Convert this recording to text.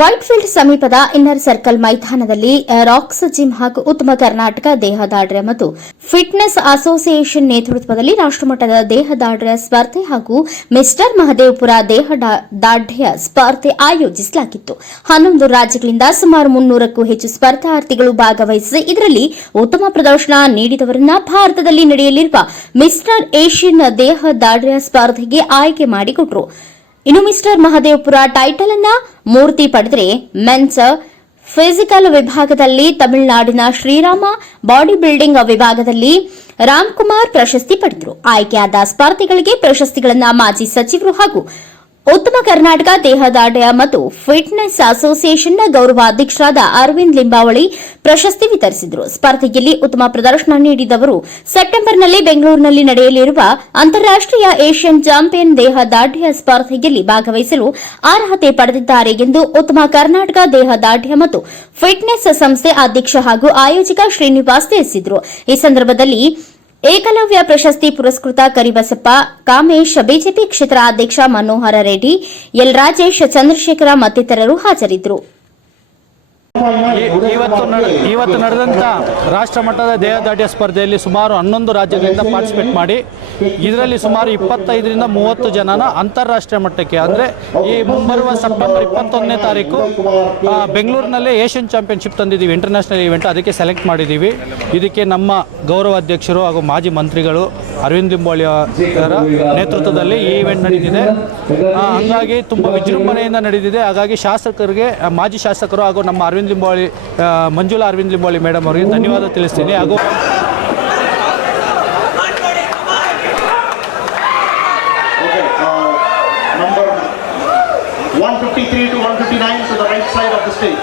ವೈಟ್ಫೀಲ್ಡ್ ಸಮೀಪದ inner circle ಮೈದಾನದಲ್ಲಿ rocks gym ಹಾಗೂ ಉತ್ತಮ ಕರ್ನಾಟಕ ದೇಹದಾಡ್ರ್ಯ ಮತ್ತು ಫಿಟ್ನೆಸ್ ಅಸೋಸಿಯೇಷನ್ ನೇತೃತ್ವದಲ್ಲಿ ರಾಷ್ಟ್ರಮಟ್ಟದ ದೇಹದಾಡ್ರ್ಯ ಸ್ಪರ್ಧೆ ಹಾಗೂ ಮಿಸ್ಟರ್ ಮಹದೇವಪುರ ದೇಹ ದಾಢ್ಯ ಸ್ಪರ್ಧೆ ಆಯೋಜಿಸಲಾಗಿತ್ತು. ಹನ್ನೊಂದು ರಾಜ್ಯಗಳಿಂದ ಸುಮಾರು ಮುನ್ನೂರಕ್ಕೂ ಹೆಚ್ಚು ಸ್ಪರ್ಧಾರ್ಥಿಗಳು ಭಾಗವಹಿಸಿ ಇದರಲ್ಲಿ ಉತ್ತಮ ಪ್ರದರ್ಶನ ನೀಡಿದವರನ್ನ ಭಾರತದಲ್ಲಿ ನಡೆಯಲಿರುವ ಮಿಸ್ಟರ್ ಏಷ್ಯನ್ ದೇಹ ದಾಢ್ರ್ಯ ಸ್ಪರ್ಧೆಗೆ ಆಯ್ಕೆ ಮಾಡಿಕೊಟ್ರು. ಇನ್ನು ಮಿಸ್ಟರ್ ಮಹದೇವಪುರ ಟೈಟಲ್ ಅನ್ನ ಮೂರ್ತಿ ಪಡೆದರೆ ಮೆನ್ಸ್ ಫಿಸಿಕಲ್ ವಿಭಾಗದಲ್ಲಿ ತಮಿಳುನಾಡಿನ ಶ್ರೀರಾಮ ಬಾಡಿ ಬಿಲ್ಡಿಂಗ್ ವಿಭಾಗದಲ್ಲಿ ರಾಮ್ಕುಮಾರ್ ಪ್ರಶಸ್ತಿ ಪಡೆದರು. ಆಯ್ಕೆಯಾದ ಸ್ಪರ್ಧಿಗಳಿಗೆ ಪ್ರಶಸ್ತಿಗಳನ್ನು ಮಾಜಿ ಸಚಿವರು ಹಾಗೂ ಉತ್ತಮ ಕರ್ನಾಟಕ ದೇಹದಾಢ್ಯ ಮತ್ತು ಫಿಟ್ನೆಸ್ ಅಸೋಸಿಯೇಷನ್ನ ಗೌರವಾಧ್ಯಕ್ಷರಾದ ಅರವಿಂದ್ ಲಿಂಬಾವಳಿ ಪ್ರಶಸ್ತಿ ವಿತರಿಸಿದರು. ಸ್ಪರ್ಧೆಯಲ್ಲಿ ಉತ್ತಮ ಪ್ರದರ್ಶನ ನೀಡಿದವರು ಸೆಪ್ಟೆಂಬರ್ನಲ್ಲಿ ಬೆಂಗಳೂರಿನಲ್ಲಿ ನಡೆಯಲಿರುವ ಅಂತಾರಾಷ್ಟೀಯ ಏಷ್ಯನ್ ಚಾಂಪಿಯನ್ ದೇಹದಾಢ್ಯ ಸ್ಪರ್ಧೆಯಲ್ಲಿ ಭಾಗವಹಿಸಲು ಅರ್ಹತೆ ಪಡೆದಿದ್ದಾರೆ ಎಂದು ಉತ್ತಮ ಕರ್ನಾಟಕ ದೇಹದಾಢ್ಯ ಮತ್ತು ಫಿಟ್ನೆಸ್ ಸಂಸ್ಥೆ ಅಧ್ಯಕ್ಷ ಹಾಗೂ ಆಯೋಜಕ ಶ್ರೀನಿವಾಸ್ ತಿಳಿಸಿದರು. ಈ ಸಂದರ್ಭದಲ್ಲಿ ಏಕಲವ್ಯ ಪ್ರಶಸ್ತಿ ಪುರಸ್ಕೃತ ಕರಿಬಸಪ್ಪ, ಕಾಮೇಶ್, ಬಿಜೆಪಿ ಕ್ಷೇತ್ರ ಅಧ್ಯಕ್ಷ ಮನೋಹರ ರೆಡ್ಡಿ, ಎಲ್ ರಾಜೇಶ್, ಚಂದ್ರಶೇಖರ ಮತ್ತಿತರರು ಹಾಜರಿದ್ದರು. ಇವತ್ತು ಇವತ್ತು ನಡೆದಂಥ ರಾಷ್ಟ್ರ ಮಟ್ಟದ ದೇಹದಾಢ್ಯ ಸ್ಪರ್ಧೆಯಲ್ಲಿ ಸುಮಾರು ಹನ್ನೊಂದು ರಾಜ್ಯಗಳಿಂದ ಪಾರ್ಟಿಸಿಪೇಟ್ ಮಾಡಿ ಇದರಲ್ಲಿ ಸುಮಾರು ಇಪ್ಪತ್ತೈದರಿಂದ ಮೂವತ್ತು ಜನನ ಅಂತಾರಾಷ್ಟ್ರೀಯ ಮಟ್ಟಕ್ಕೆ. ಅಂದರೆ ಈ ಮುಂಬರುವ ಸೆಪ್ಟೆಂಬರ್ ಇಪ್ಪತ್ತೊಂದನೇ ತಾರೀಕು ಬೆಂಗಳೂರಿನಲ್ಲೇ ಏಷ್ಯನ್ ಚಾಂಪಿಯನ್ಶಿಪ್ ತಂದಿದ್ದೀವಿ ಇಂಟರ್ನ್ಯಾಷನಲ್ ಈವೆಂಟ್ ಅದಕ್ಕೆ ಸೆಲೆಕ್ಟ್ ಮಾಡಿದ್ದೀವಿ. ಇದಕ್ಕೆ ನಮ್ಮ ಗೌರವ ಅಧ್ಯಕ್ಷರು ಹಾಗೂ ಮಾಜಿ ಮಂತ್ರಿಗಳು ಅರವಿಂದ್ ಲಿಂಬೋಳಿ ಅವರ ನೇತೃತ್ವದಲ್ಲಿ ಈ ಈವೆಂಟ್ ನಡೆದಿದೆ ಹಂಗಾಗಿ ತುಂಬ ವಿಜೃಂಭಣೆಯಿಂದ ನಡೆದಿದೆ ಹಾಗಾಗಿ ಶಾಸಕರಿಗೆ ಮಾಜಿ ಶಾಸಕರು ಹಾಗೂ ನಮ್ಮ ಅರವಿಂದ್ ಅರವಿಂದ್ ಲಿಂಬಾಳಿ ಮಂಜುಳಾ ಅರವಿಂದ್ ಲಿಂಬಾಳಿ ಮೇಡಮ್ ಅವರಿಗೆ ಧನ್ಯವಾದ ತಿಳಿಸ್ತೀನಿ. ಹಾಗೂ one fifty to one fifty nine to right side of stage